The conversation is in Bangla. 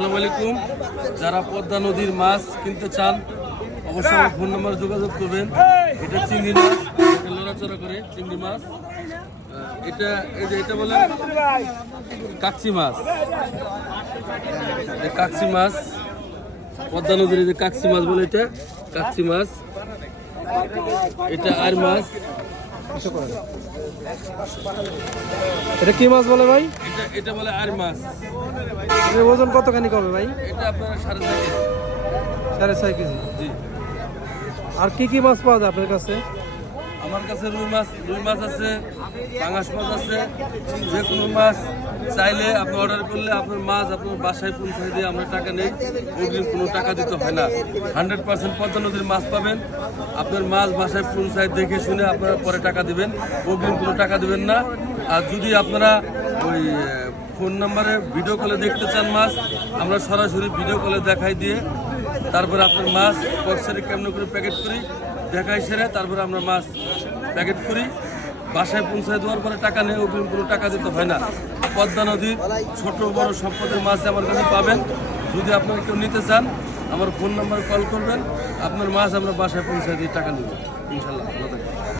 আসসালামু আলাইকুম। যারা পদ্মা নদীর মাছ কিনতে চান অবশ্যই আমার ফোন নাম্বার যোগাযোগ করবেন। এটা চিংড়ি মাছ, এটা লড়াচড়া করে চিংড়ি মাছ। এটা বলে কাকচি মাছ। কাকচি মাছ পদ্মা নদীর যে কাকচি মাছ বলে, এটা কাকচি মাছ। এটা আর মাছ। এটা কি মাছ বলে ভাই? এটা বলে আর মাছ। এর ওজন কতখানি হবে ভাই? এটা আপনার 6.5 কেজি। 6.5 কেজি। জি। আর কি কি মাছ পাওয়া যায় আপনার কাছে? আমার কাছে রুই মাছ আছে, পাঙাশ মাছ আছে। যে কোনো মাছ চাইলে আপনি অর্ডার করলে আপনার মাছ আপনার বাসায় পৌঁছে দিয়ে আমরা টাকা নেই, অগ্রিম কোনো টাকা দিতে হয় না। 100% পদ্মা নদীর মাছ পাবেন। আপনার মাছ বাসায় পৌঁছায় দেখে শুনে আপনারা পরে টাকা দিবেন, অগ্রিম কোনো টাকা দিবেন না। আর যদি আপনারা ওই ফোন নাম্বারে ভিডিও কলে দেখতে চান মাছ, আমরা সরাসরি ভিডিও কলে দেখাই দিয়ে তারপরে আপনার মাছ বক্সের কেমন করে প্যাকেট করি দেখাই সেরে তারপরে আমরা মাছ প্যাকেট করি, বাসায় পৌঁছায় দেওয়ার পরে টাকা নেই, অগ্রিম কোনো টাকা দিতে হয় না। পদ্মা নদীর ছোট বড় সব পদের মাছ আমার কাছে পাবেন। যদি আপনারা কেউ নিতে চান আমার ফোন নাম্বারে কল করবেন, আপনার মাছ আমরা বাসায় পৌঁছায় দিয়ে টাকা নেব ইনশাল্লাহ। ভালো থাকবেন।